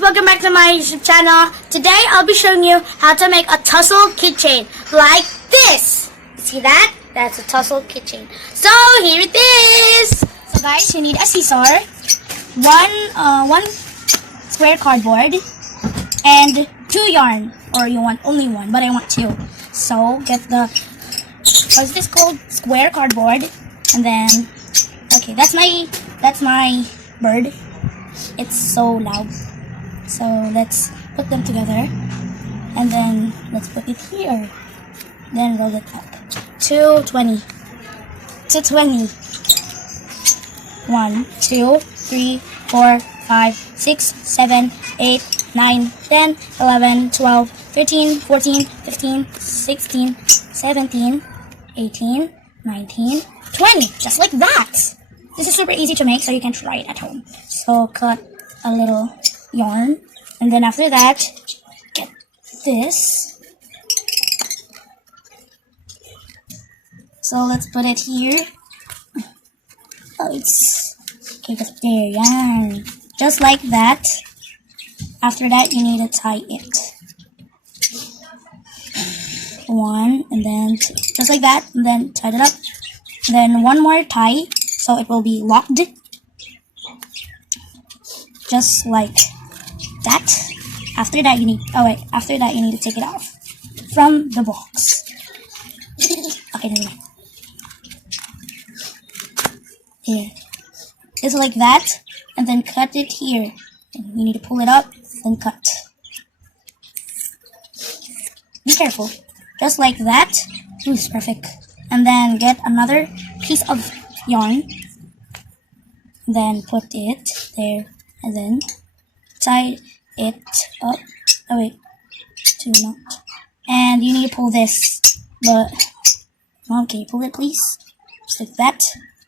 Welcome back to my YouTube channel. Today I'll be showing you how to make a tassel keychain like this. See that? That's a tassel keychain. So here it is. So guys, you need a scissor, one square cardboard, and 2 yarn. Or you want only one, but I want 2. So get the what's this called? Square cardboard, and then okay, that's my bird. It's so loud. So let's put them together, and then let's put it here. Then roll it up. 220. 220. 1, 2, 3, 4, 5, 6, 7, 8, 9, 10, 11, 12, 13, 14, 15, 16, 17, 18, 19, 20. Just like that. This is super easy to make, so you can try it at home. So cut a little yarn, and then after that get this. So let's put it here. Oh, it's okay, just there, yarn, just like that. After that you need to tie it. 1, and then 2, just like that, and then tie it up. And then 1 more tie, so it will be locked, just like that. After that you need to take it off from the box. Okay, never mind. Here, just like that, and then cut it here. And you need to pull it up, then cut. Be careful, just like that. Ooh, it's perfect. And then get another piece of yarn, then put it there, and then tie it up. Oh wait, 2 not. And you need to pull this, but Mom, can you pull it please? Just like that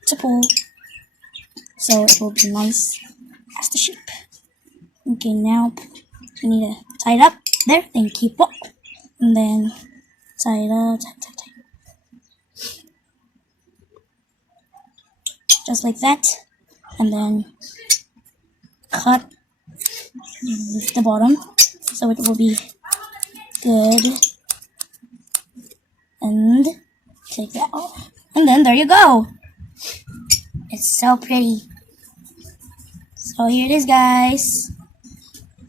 to pull, so it will be nice as the shape. Okay, now you need to tie it up there, then keep up, and then tie it up, tie. Just like that, and then cut the bottom so it will be good, and take that off, and then there you go. It's so pretty. So here it is, guys.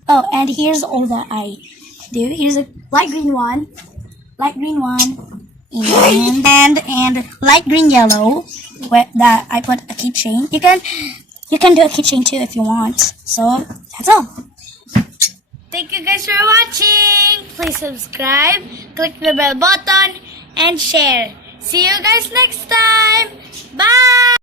Oh, and here's all that I do. Here's a light green one, and light green yellow that I put a keychain. You can do a keychain too if you want. So that's all. Thank you guys for watching. Please subscribe, click the bell button, and share. See you guys next time. Bye!